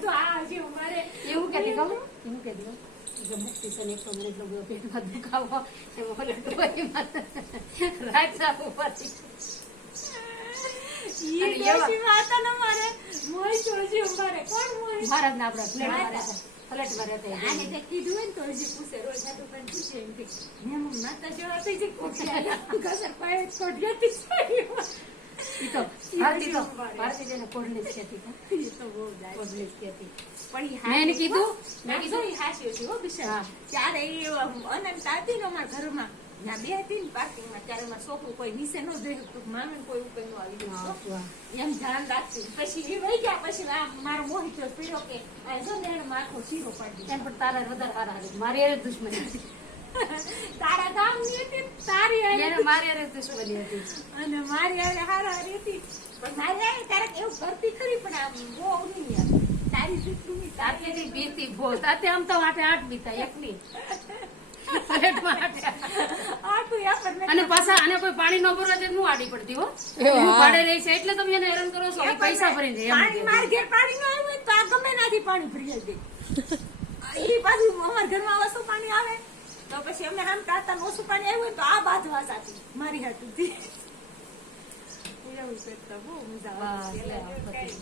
તો આ હજી અમારે એવું કહેતી ખબર એવું કહેતી કે મુક્તિ છે ને એક તો મને એટલો બધો પેટમાં દુખાવો એમાં ઓલે ડોહીમાં રાત સાફ ઉપરથી ઈ ડોશી માતા ન મારે મોય જોજી અમારે કોણ મોય ભારત ના આપડા ફ્લેટમાં રહેતા આને તે કીધું હોય ને તો હજી પૂછે રોજ આટલું પણ પૂછે એમ કે મેમ માતા જેવા થઈ છે કોઠિયા ઘસર પાય કોઠિયાથી ઈ તો ભારતી જેને કોડલી જ કહેતી ઈ તો બહુ જાય કોડલી જ કહેતી પણ ઈ મેં એને કીધું ઈ હાસ્યો છે હો બિચારા ત્યારે ઈ અનંત હતી ને અમારા ઘરમાં ત્યાં બે હતી ને પાર્કિંગમાં ત્યારે મારા છોકરું કોઈ નીચે ન દે મામે કોઈ ઉપર ન આવી ગયું એમ ધ્યાન રાખતું પછી એ વહી ગયા પછી મારો મોહિત પીડ્યો કે આ જો ને એને માખો શીરો પાડી એમ પણ તારા વધારે સારા હતી મારી હારે દુશ્મની હતી તારા ગામની હતી તારી એને મારી હારે દુશ્મની હતી અને મારી હારે હારા હતી પણ મારી હારે ક્યારેક એવું કરતી ખરી પણ આમ બહુ નહીં તારી જેટલું નહીં તારી બીતી બહુ તાતે આમ તો 8 બીતા એકલી અને પાછા આને કોઈ પાણી ન ભરવા દે હું આડી પડતી હો હું ભાડે રહી છે એટલે તમે એને હેરાન કરો છો પૈસા ભરીને પાણી માર ઘેર પાણી ન આવ્યું હોય તો આ ગમે નાથી પાણી ભરી દે એ પાછું અમારા ઘરમાં ઓછું પાણી આવે તો પછી અમે આમ તાતા ઓછું પાણી આવ્યું હોય તો આ બાજવા સાચી મારી હાથુથી એવું કરતા બહુ મજા આવે